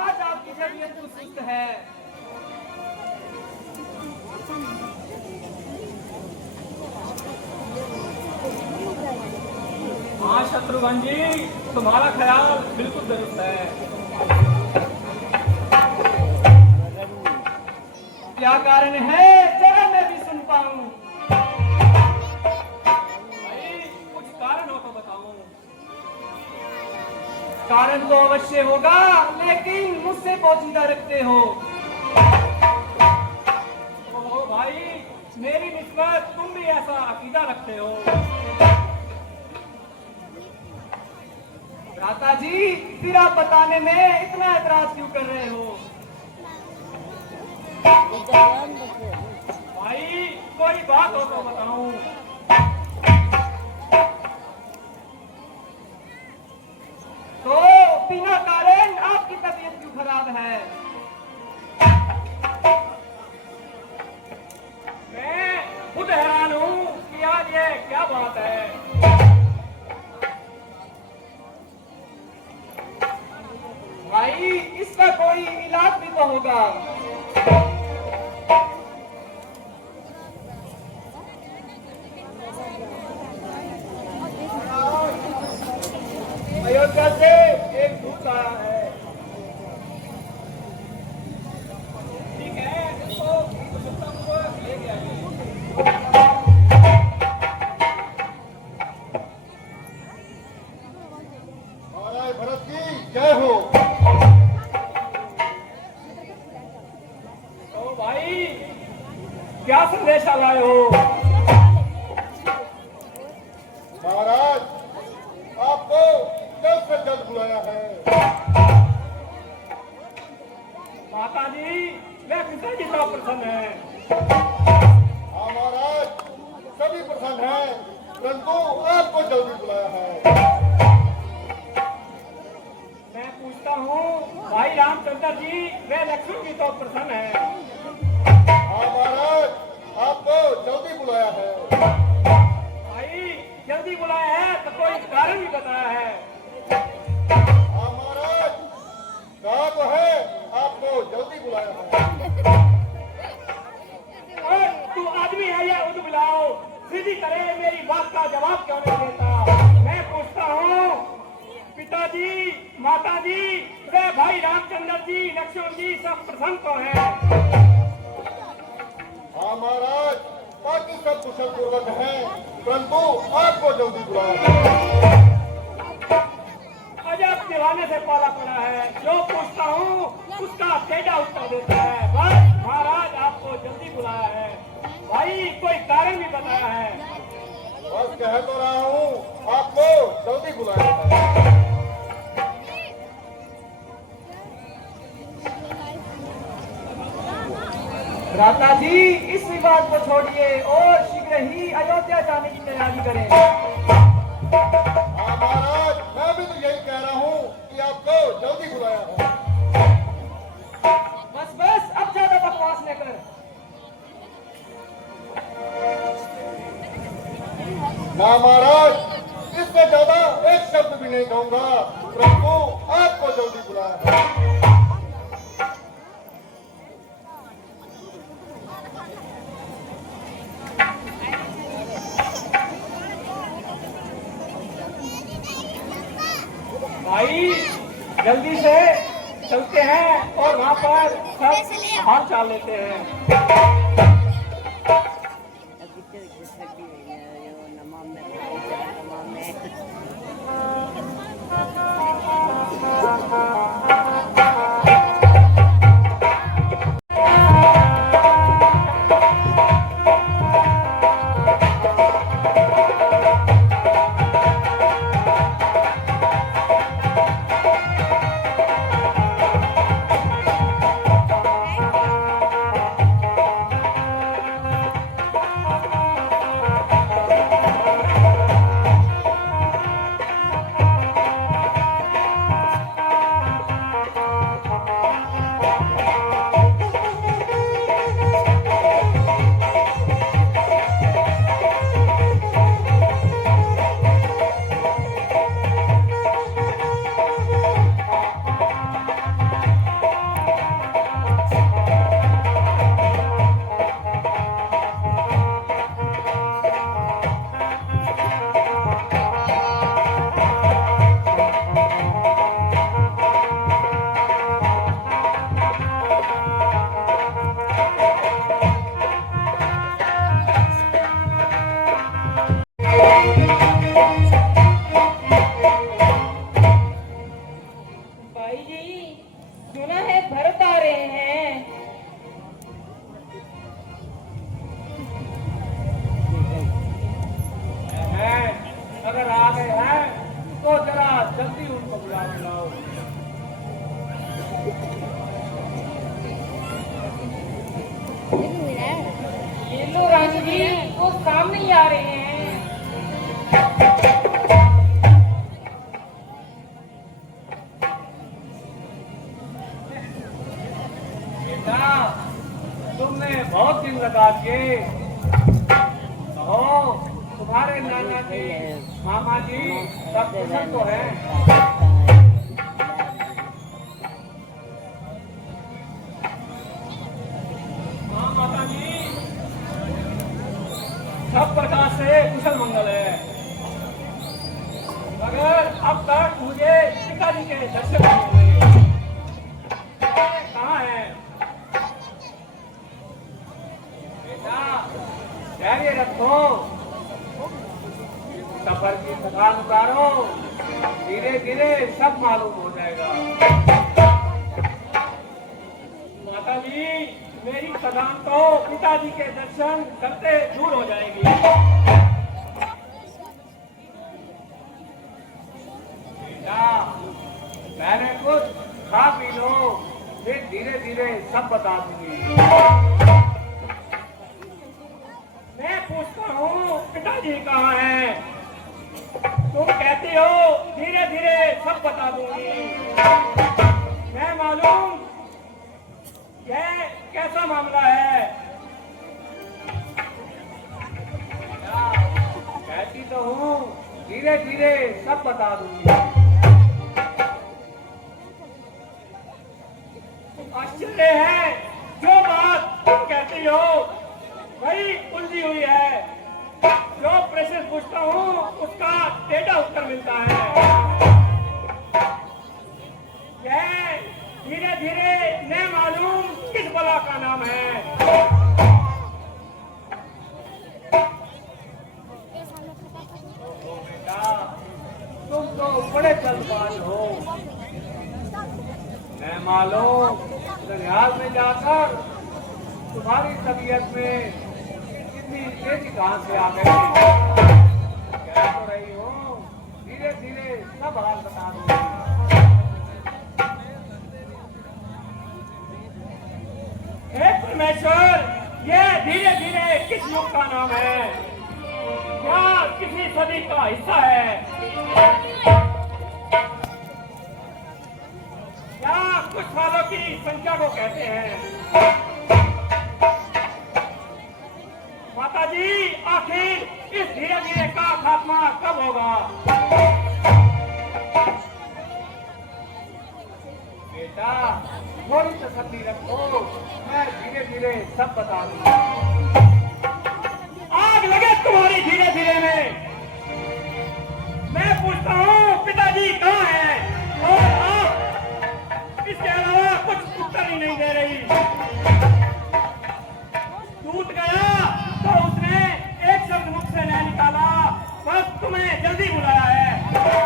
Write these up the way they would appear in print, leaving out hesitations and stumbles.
आज आपकी तबीयत तो सुस्त है। हाँ शत्रुघ्न जी, तुम्हारा ख्याल बिल्कुल दुरुस्त है। क्या कारण है जरा मैं भी सुन पाऊं। भाई कुछ कारण हो तो बताओ। कारण तो अवश्य होगा, लेकिन मुझसे पोजीदा रखते हो। ओहो भाई, मेरी निस्बत तुम भी ऐसा अकीदा रखते हो। भ्राता जी, फिर आप बताने में इतना एतराज क्यों कर रहे हो। भाई कोई बात हो तो बताऊं। तो बिना कारण आपकी तबीयत क्यों खराब है। मैं खुद हैरान हूं कि आज ये क्या बात है। भाई इसका कोई इलाज भी तो होगा। अयोध्या से एक दूत आया है। ठीक है, इसको कुशलतापूर्वक ले गया है। महाराज भरत की जय हो। तो भाई क्या संदेशा लाए हो। महाराज आपको जल्द से जल्द बुलाया है। माता जी, मैं पिता जी का प्रसन्न है। हाँ महाराज, सभी प्रसन्न हैं, परंतु आपको जल्दी बुलाया है। मैं पूछता हूँ भाई रामचंद्र जी, वे लक्ष्मण जी तो प्रसन्न है। हाँ महाराज, आपको जल्दी बुलाया है। भाई जल्दी बुलाया है तो कोई कारण भी बताया है। हाँ महाराज, कहा तो है आपको जल्दी बुलाया है। और तू आदमी है या उद बुलाओ, सीधी करे मेरी बात का जवाब क्यों नहीं देता। मैं पूछता हूँ पिताजी, माताजी, वे भाई रामचंद्र जी, लक्ष्मण जी सब प्रसन्न तो है। हाँ महाराज, बाकी सब कुशल पूर्वक हैं, परंतु आपको जल्दी बुलाया है। अजब दीवाने से पाला पड़ा है, जो पूछता हूँ उसका तेजा उत्तर देता है। बस महाराज आपको जल्दी बुलाया है। भाई कोई कारण भी बताया है। बस कह तो रहा हूँ, आपको जल्दी बुलाया है। भ्राता जी, इस विवाद को छोड़िए और शीघ्र ही अयोध्या जाने की तैयारी करें। हाँ महाराज, मैं भी तो यही कह रहा हूँ कि आपको जल्दी बुलाया है। बस बस, अब ज्यादा बकवास न कर। ना महाराज, इससे ज्यादा एक शब्द भी नहीं कहूंगा, परंतु आपको जल्दी बुलाया है। भाई जल्दी से चलते हैं और वहाँ पर सब हाल चाल लेते हैं। तो रानी जी वो सामने ही आ रहे हैं। बेटा, तुमने बहुत दिन लगा दिए। कहो, तुम्हारे नाना जी, मामा जी सब कुशल तो है? हाँ माता जी, सब प्रकार से कुशल मंगल है। मगर अब तक मुझे पिताजी के दर्शन नहीं हुए। कहाँ है बेटा? धैर्य रखो, सफर की थकान उतारो, धीरे धीरे सब मालूम हो जाएगा। माता जी, मेरी थकान तो पिताजी के दर्शन करते दूर हो जाएगी। बेटा, मैंने कुछ खा पी लो, फिर धीरे धीरे सब बता दूंगी। मैं पूछता हूँ पिताजी कहाँ हैं? तुम कहती हो धीरे धीरे सब बता दूंगी। मैं मालूम यह कैसा मामला है? कहती तो हूँ धीरे धीरे सब बता दूंगी। आश्चर्य है, जो बात तुम कहती हो वही उलझी हुई है। जो प्रश्न पूछता हूँ उसका टेढ़ा उत्तर मिलता है। यह धीरे धीरे न मालूम किस बला का नाम है। बेटा, तुम तो बड़े जल्दबाज हो। मैं मालूम दरियाल में जाकर तुम्हारी तबीयत में इतनी तेजी कहां से आ गई। कह तो रही हो धीरे धीरे सब हाल बता दूंगी। हे परमेश्वर, यह धीरे धीरे किस युग का नाम है? क्या किसी सदी का हिस्सा है? क्या कुछ सालों की संख्या को कहते हैं? माता जी, आखिर इस धीरे धीरे का खात्मा कब होगा? बेटा, थोड़ी तसल्ली रखो, मैं धीरे धीरे सब बता दूंगा। आग लगे तुम्हारी धीरे धीरे में। मैं पूछता हूँ पिताजी कहाँ हैं? और आप इसके अलावा कुछ उत्तर ही नहीं दे रही। टूट गया तो उसने एक शब्द मुख से नहीं निकाला, बस तुम्हें जल्दी बुलाया है।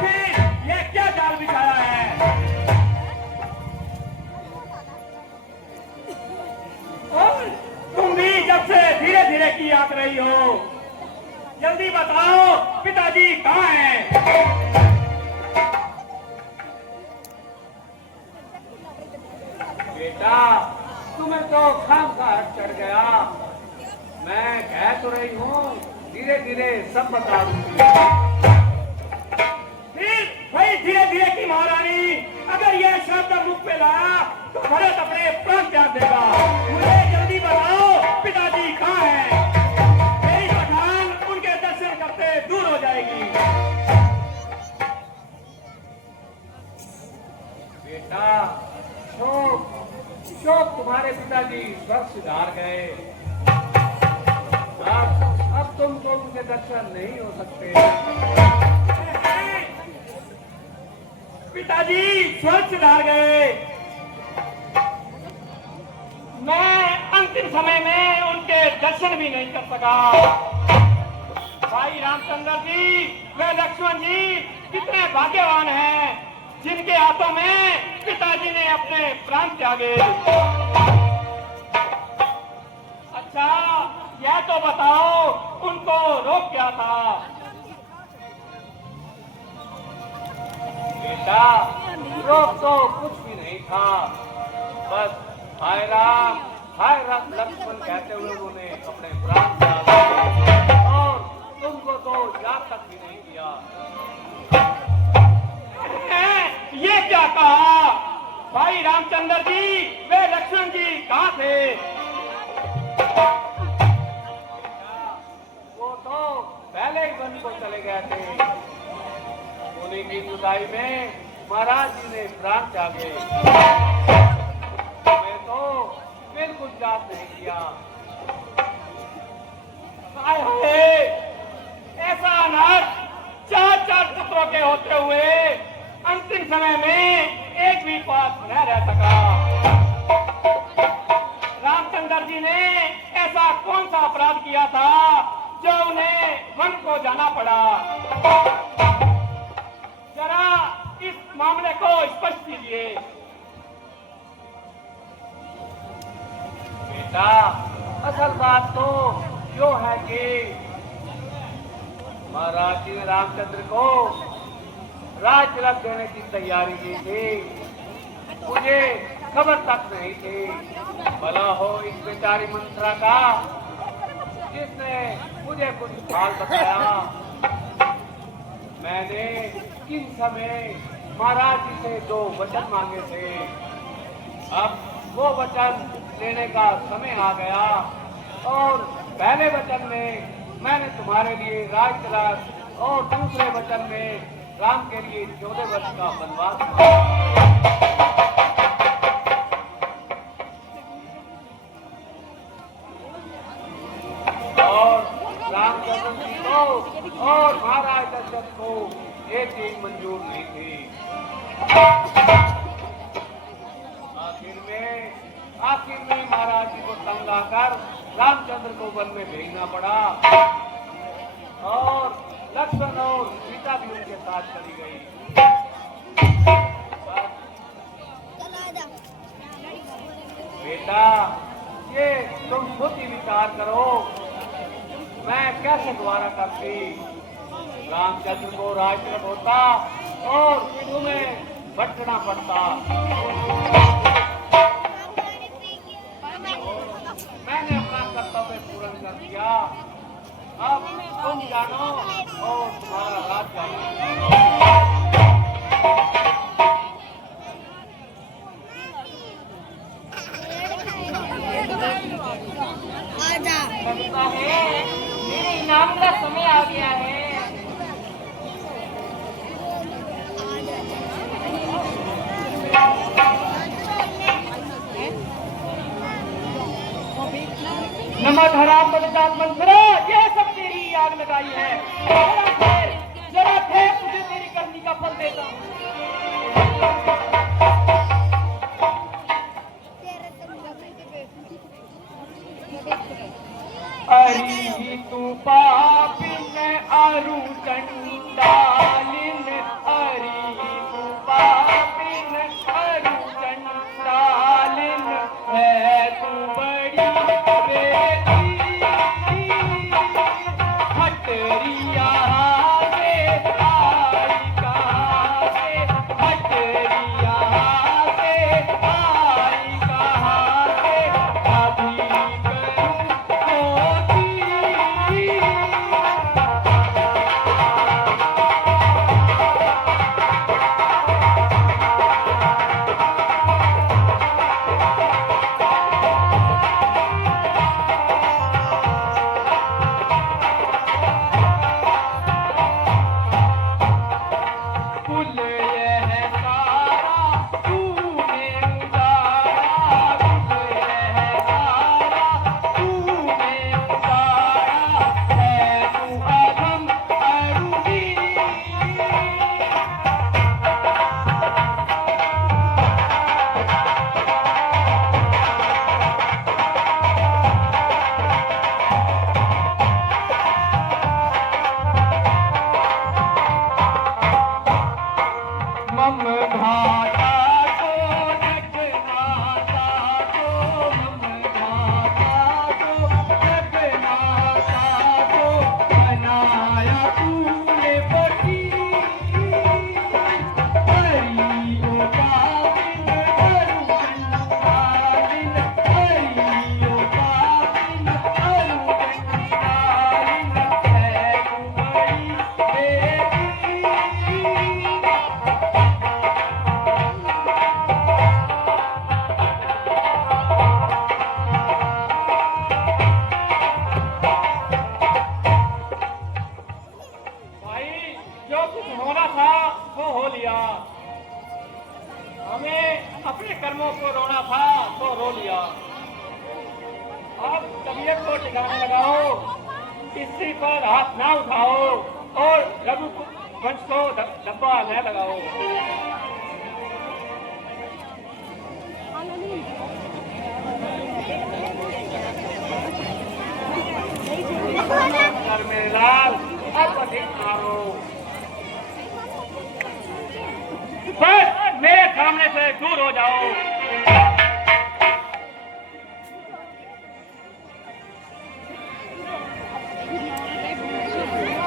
फिर यह क्या जाल बिछाया है? और तुम भी जब से धीरे धीरे की आंक रही हो, जल्दी बताओ पिताजी कहाँ हैं? बेटा, तुम्हें तो खाम का हट चढ़ गया। मैं कह तो रही हूँ धीरे धीरे सब बता दूंगी। फिर वही धीरे धीरे की महारानी, अगर यह शब्द मुख पे लाया तो भरत अपने प्राण त्याग देगा। मुझे जल्दी बताओ पिताजी कहाँ हैं? मेरी पठान उनके दर्शन करते दूर हो जाएगी। बेटा, शोक तुम्हारे पिताजी स्वर्ग सिधार गए। अब तुमको उनके दर्शन नहीं हो सकते। पिताजी स्वर्ग सिधार गए। मैं अंतिम समय में उनके दर्शन भी नहीं कर सका। भाई रामचंद्र जी व लक्ष्मण जी कितने भाग्यवान हैं, जिनके हाथों में पिताजी ने अपने प्राण त्यागे। अच्छा, यह तो बताओ उनको रोग क्या था? बेटा, रोग तो कुछ भी नहीं था, बस हाय राम हाय लक्ष्मण कहते हुए उन्होंने अपने प्राण त्याग दिए और तुमको तो याद तक भी नहीं किया। ये क्या कहा भाई रामचंद्र जी? वे लक्ष्मण जी कहाँ थे? वो तो पहले ही वन को चले गए थे। उन्हीं की जुदाई में महाराज जी ने प्राण त्यागे। मैं तो बिल्कुल याद नहीं किया। हाय हाय, ऐसा अनर्थ चार चार पुत्रों के होते हुए अंतिम समय में एक भी पास न रह सका। रामचंद्र जी ने ऐसा कौन सा अपराध किया था जो उन्हें वन को जाना पड़ा? जरा इस मामले को स्पष्ट कीजिए। बेटा, असल बात तो यो है कि महाराज जी ने रामचंद्र को राज तिलक देने की तैयारी की थी। मुझे खबर तक नहीं थी। भला हो इस बेचारी मंत्रा का जिसने मुझे कुछ हाल बताया। मैंने किन समय महाराज जी से 2 वचन मांगे थे। अब वो वचन देने का समय आ गया और पहले वचन में मैंने तुम्हारे लिए राज तिलक और दूसरे वचन में राम के लिए 14 वर्ष का वनवास मांगा। और रामचंद्र जी को और महाराज दशरथ को ये चीज मंजूर नहीं थी। आखिर में महाराज जी को तंग आकर रामचंद्र को वन में भेजना पड़ा और लक्ष्मण और सीता भी उनके साथ चली गई। बेटा, ये तुम खुद ही विचार करो, मैं कैसे दोबारा करती? रामचंद्र को राज्य होता और तुम्हें भटकना पड़ता। मैंने अपना कर्तव्य पूर्ण कर दिया। अब तुम जानो और तुम्हारा राज जानो। लगता है मेरे इनाम का समय आ गया है। नमक हराम बदजात मंत्रा, ये सब तेरी आग लगाई है। जरा थे तुझे तेरी करनी का फल देता हूँ। अरी तू पापिन अरु चंडालिन, अरी तू पापिन अरु चंडालिन, है तू बड़ी हटरिया से आई कहाँ से, हटरिया से आई कहाँ से, अभी करूँ कोठी। रोना था तो रो लिया। अब तबीयत को ठिकाने लगाओ, किसी पर हाथ ना उठाओ और रघुवंश को धब्बा न लगाओ। मेरे लाल अब अधिक मारो, बस मेरे सामने से दूर हो जाओ।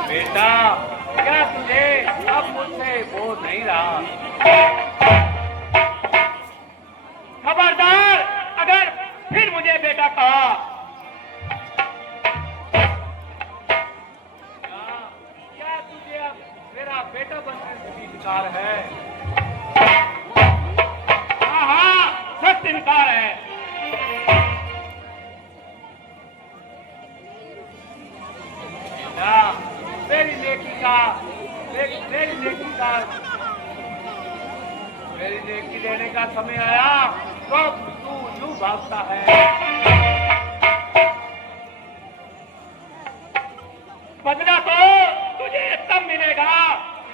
बेटा, क्या तुझे अब मुझसे बोझ नहीं रहा? खबरदार अगर फिर मुझे बेटा कहा। क्या तुझे अब मेरा बेटा बनने से इनकार है? हाँ हाँ, सख्त इनकार है। मेरी नेकी देने का समय आया तो तू यूं भागता है। बदला तो तुझे तब मिलेगा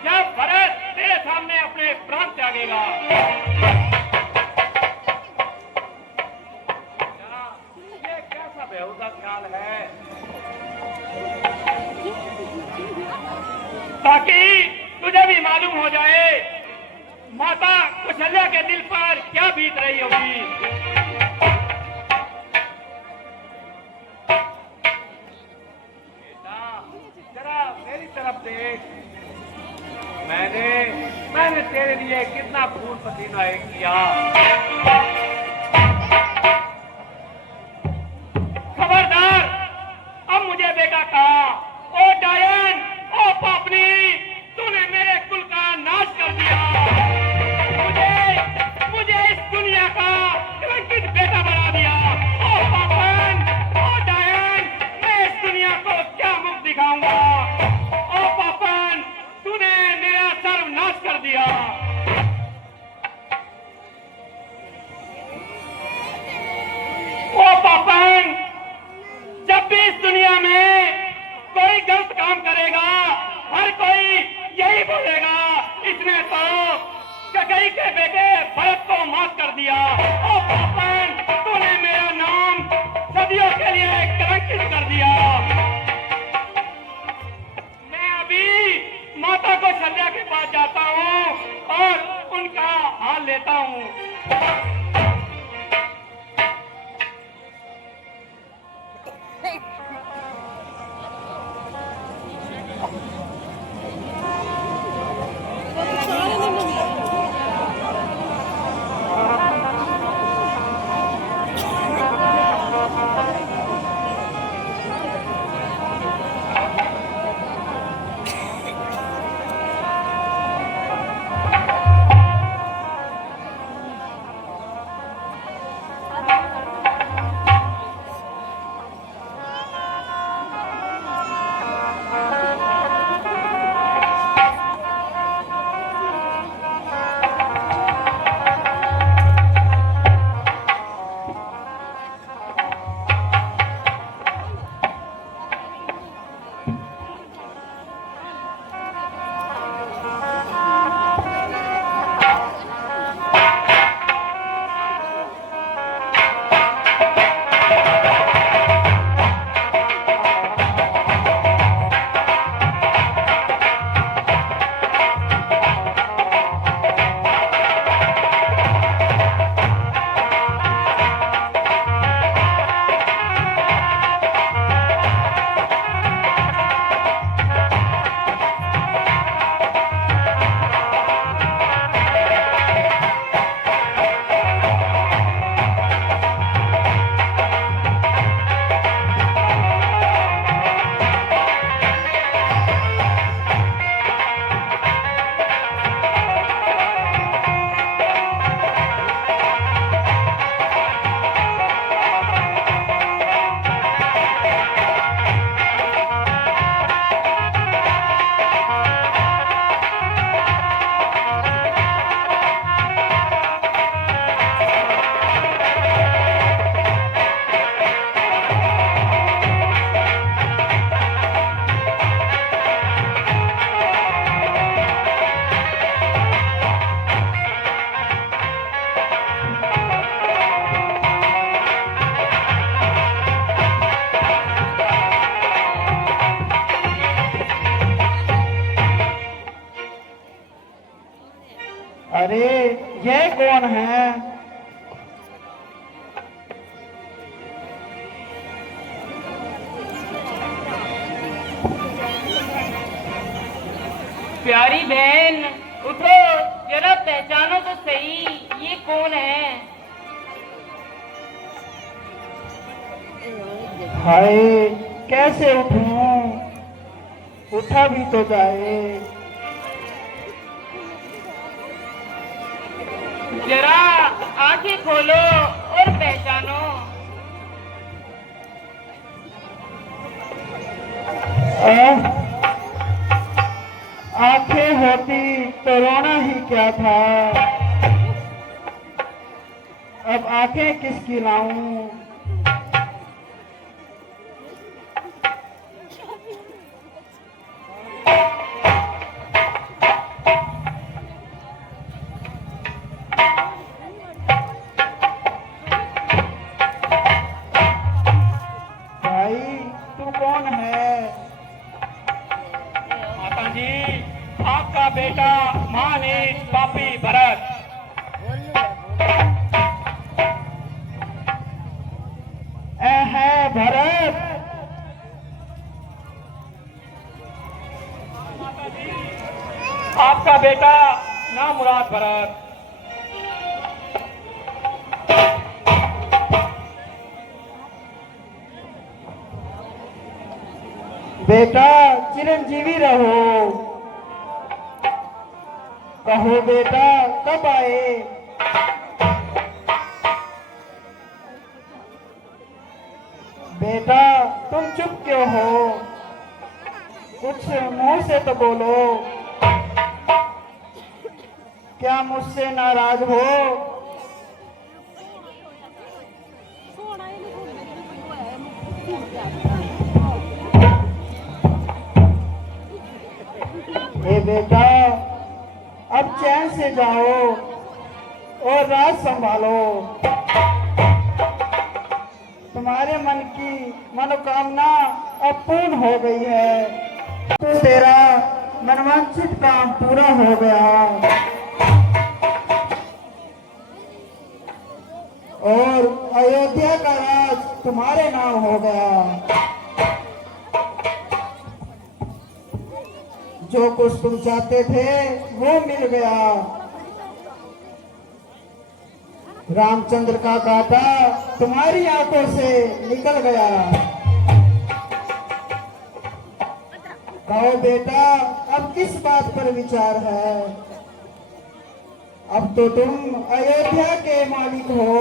जब भरत तेरे सामने अपने प्राण त्यागेगा। ये कैसा बेहुदा ख्याल है? ताकि तुझे भी मालूम हो जाए माता कौशल्या के दिल पर क्या बीत रही होगी। बेटा, जरा मेरी तरफ देख। मैंने तेरे लिए कितना खून पसीना किया। खबरदार अब मुझे बेटा कहा। ओ डायन, ओ पापनी, तूने मेरे कुल का नाश कर दिया। मुझे इस दुनिया का कलंकित बेटा बना दिया। ओ पापन, ओ डायन, मैं इस दुनिया को क्या मुख दिखाऊंगा। ओ पापन, तूने मेरा सर्वनाश कर दिया। कौन है? प्यारी बहन उठो, जरा पहचानो तो सही, ये कौन है? हाय, कैसे उठूं? उठा भी तो जाए। जरा आंखें खोलो और पहचानो। आंखें होती तो रोना ही क्या था, अब आंखें किसकी लाऊं? भाई तू कौन है? माता जी, आपका बेटा महानीत पापी भरत। है भरत। आपका बेटा नामुराद भरत। बेटा चिरंजीवी रहो। कहो बेटा कब आए? बेटा तुम चुप क्यों हो? कुछ मुंह से तो बोलो। क्या मुझसे नाराज हो? ए बेटा अब चैन से जाओ और राज संभालो। तुम्हारे मन की मनोकामना अब पूर्ण हो गई है। तो तेरा मनवांछित काम पूरा हो गया और अयोध्या का राज तुम्हारे नाम हो गया। जो कुछ तुम चाहते थे वो मिल गया। रामचंद्र का कांटा तुम्हारी आंखों से निकल गया। कहो बेटा अब किस बात पर विचार है? अब तो तुम अयोध्या के मालिक हो।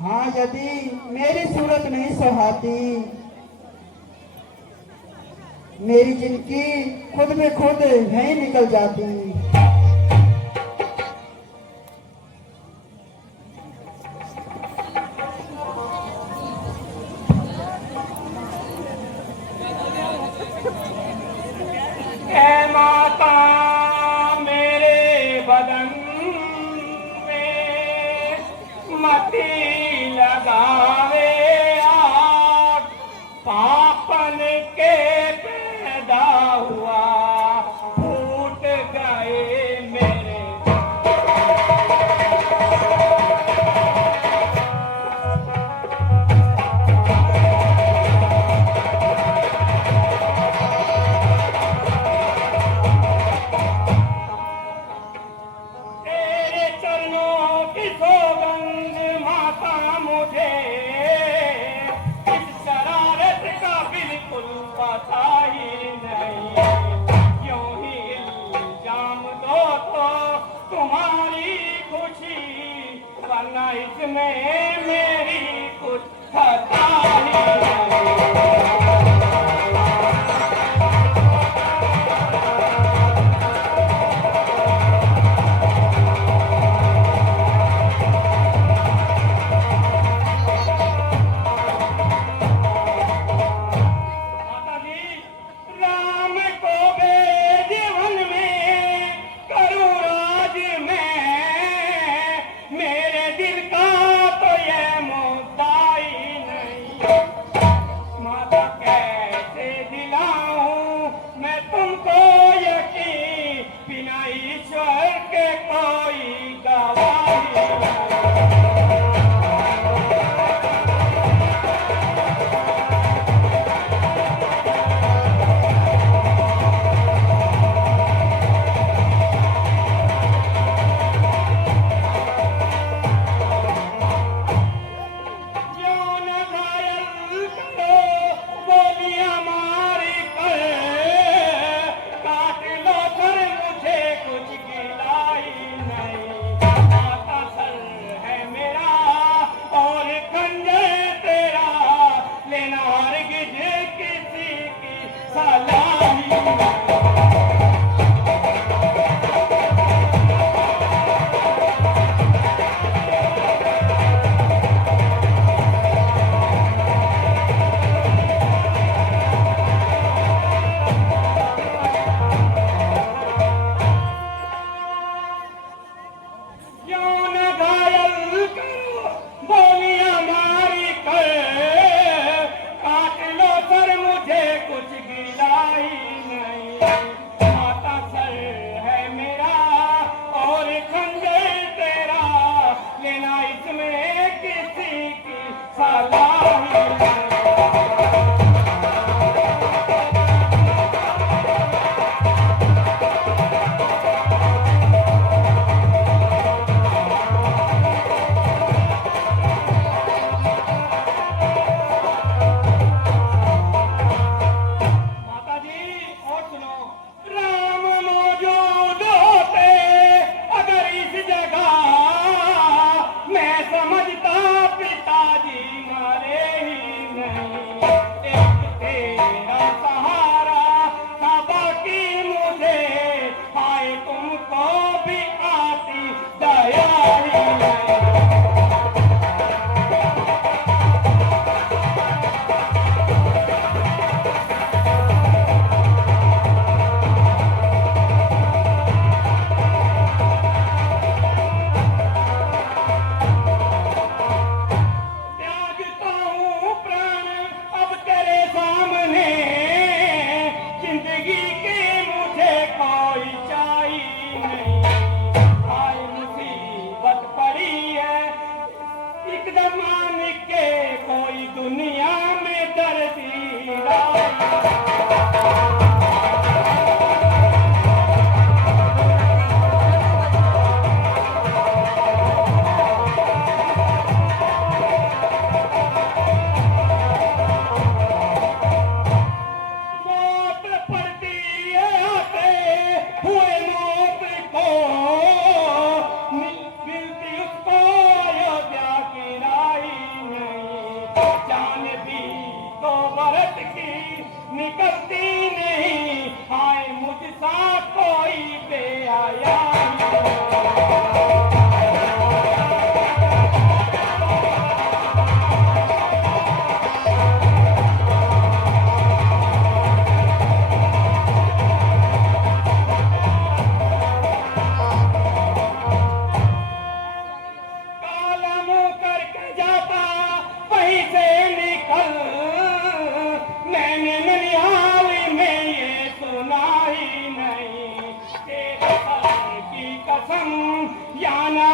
हाँ, यदि मेरी सूरत नहीं सुहाती, मेरी जिंदगी खुद में खुद नहीं निकल जाती। ऐ माता मेरे बदन में मती लगावे आग, पापन के पैदा हुआ फूट गए मेरे। तेरे चरणों की सौगंध माता मुझे इस शरारत का बिल्कुल पता ही नहीं। क्यों ही इल्जाम दो तो तुम्हारी खुशी, वरना इसमें मेरी कुछ खता ही नहीं। माता जी, राम को बेजीवन में करूं राज में, मेरे दिल का तो ये मुद्दा ही नहीं। माता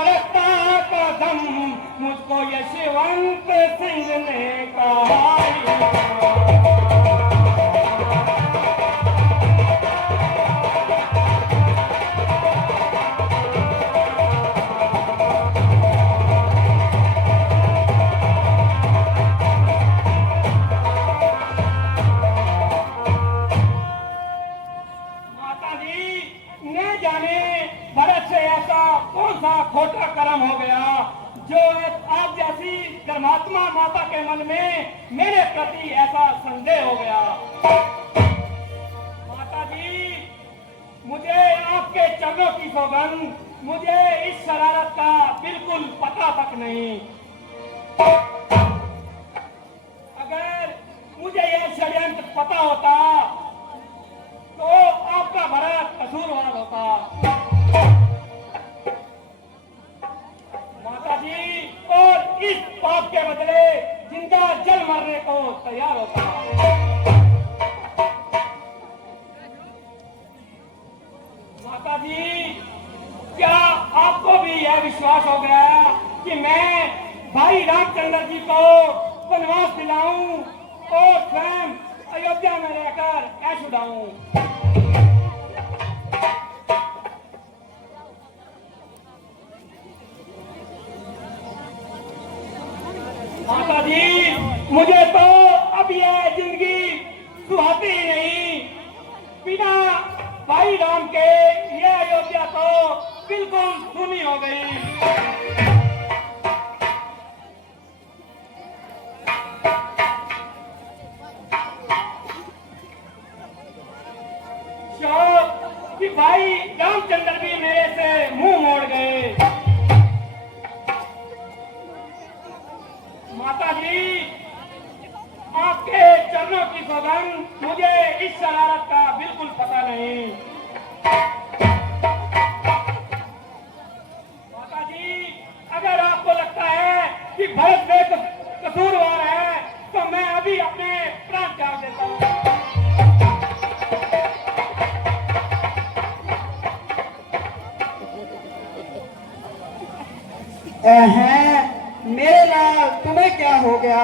रखता कदम मुझको यशवंत सिंह ने कहा। खोटा कर्म हो गया जो आप जैसी धर्मात्मा माता के मन में मेरे प्रति ऐसा संदेह हो गया। माता जी, मुझे आपके चरणों की सौगंध, मुझे इस शरारत का बिल्कुल पता तक नहीं। अगर मुझे यह षड्यंत्र पता होता तो आपका भरत कसूरवार होता। माता जी, और इस पाप के बदले जिंदा जल मरने को तैयार होता। माता जी, क्या आपको भी यह विश्वास हो गया कि मैं भाई रामचंद्र जी को वनवास दिलाऊं और स्वयं अयोध्या में रहकर ऐश उड़ाऊं? माता जी, मुझे तो अब यह जिंदगी सुहाती ही नहीं। बिना भाई राम के यह अयोध्या तो बिल्कुल सुनी हो गई। शौक कि भाई रामचंद्र भी मेरे से मुंह मोड़ गए। माता जी, आपके चरणों की सौगंध, मुझे इस शरारत का बिल्कुल पता नहीं। माता जी, अगर आपको लगता है कि भरत में कसूरवार है तो मैं अभी अपने प्राण त्याग देता हूँ। मेरे लाल, तुम्हें क्या हो गया?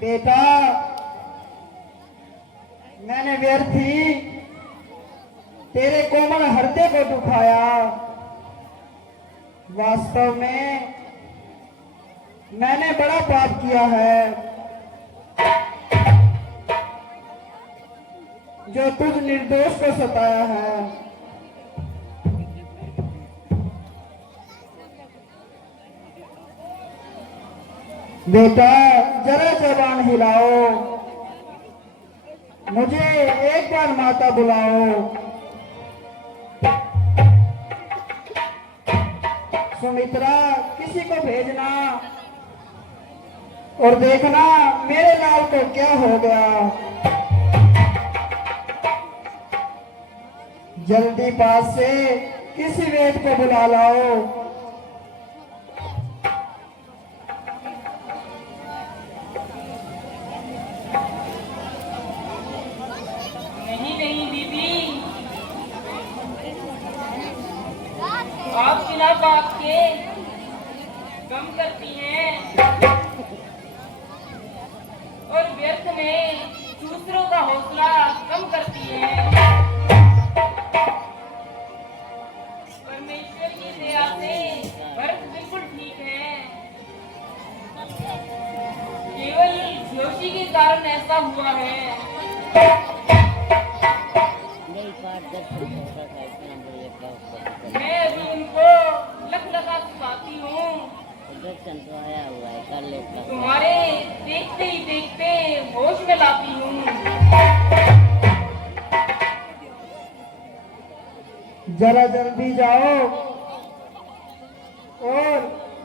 बेटा, मैंने व्यर्थ ही तेरे कोमल हृदय को दुखाया। वास्तव में मैंने बड़ा पाप किया है जो तुझ निर्दोष को सताया है। बेटा, जरा जबान हिलाओ, मुझे एक बार माता बुलाओ। सुमित्रा, किसी को भेजना और देखना मेरे लाल को क्या हो गया। जल्दी पास से किसी वेद को बुला लाओ। आप बिना बाप के गम करती हैं और व्यर्थ में दूसरों का हौसला कम करती हैं। परमेश्वर की दया से भरत बिल्कुल ठीक है। केवल जोशी के कारण ऐसा हुआ है। मैं अभी उनको लख लगा सिखाती हूँ। तुम्हारे देखते ही देखते होश में लाती हूँ। जरा जल्दी जाओ और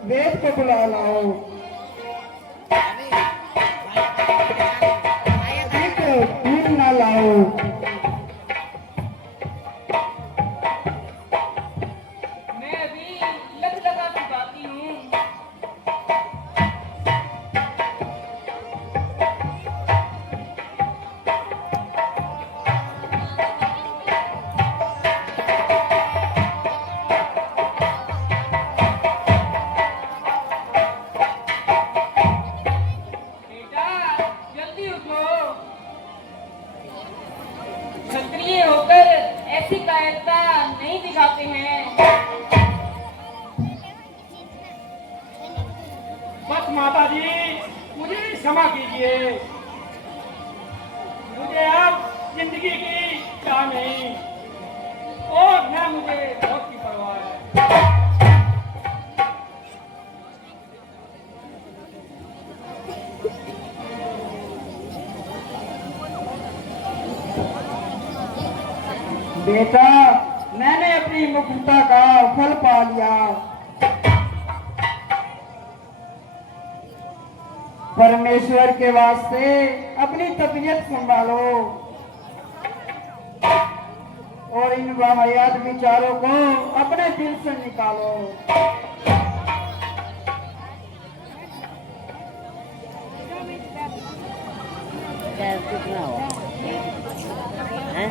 वेद को बुला लाओ। भूल ना लाओ। जाते हैं। बस माता जी मुझे क्षमा कीजिए, मुझे अब जिंदगी की चाह नहीं और न मुझे मौत की परवाह है। बेटा, मैंने अपनी मुक्तता का फल पा लिया। परमेश्वर के वास्ते अपनी तबीयत संभालो और इन वाहियात विचारों को अपने दिल से निकालो। कितना हो हैं?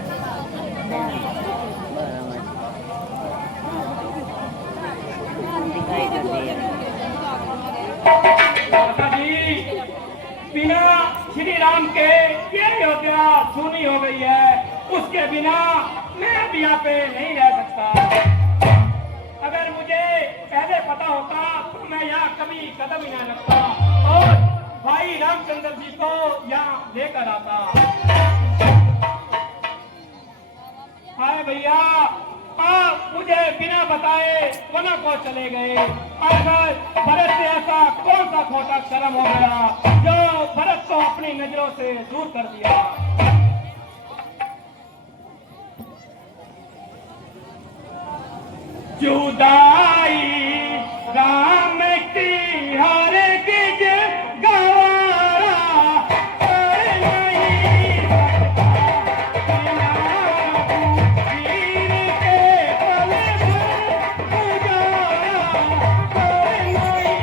दिखाई कर दिया। माता जी बिना श्री राम के ये अयोध्या सुनी हो गई है, उसके बिना मैं अब यहाँ पे नहीं रह सकता। अगर मुझे पहले पता होता तो मैं यहाँ कभी कदम ही न रखता और भाई रामचंद्र जी को यहाँ लेकर आता। हाय भैया, आप मुझे बिना बताए वना को चले गए। अगर भरत से ऐसा कौन सा खोटा कर्म हो गया जो भरत को अपनी नजरों से दूर कर दिया। जुदाई राम की हर गिज गवारा नहीं वीर के पल गुजारा नहीं।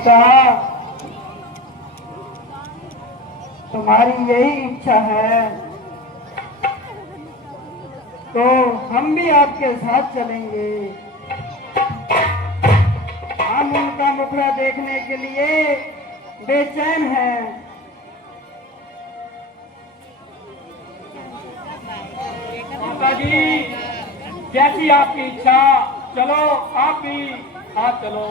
पिता, तुम्हारी यही इच्छा है तो हम भी आपके साथ चलेंगे। हम उनका मुखड़ा देखने के लिए बेचैन हैं। माता जी, जैसी आपकी इच्छा, चलो आप भी साथ चलो।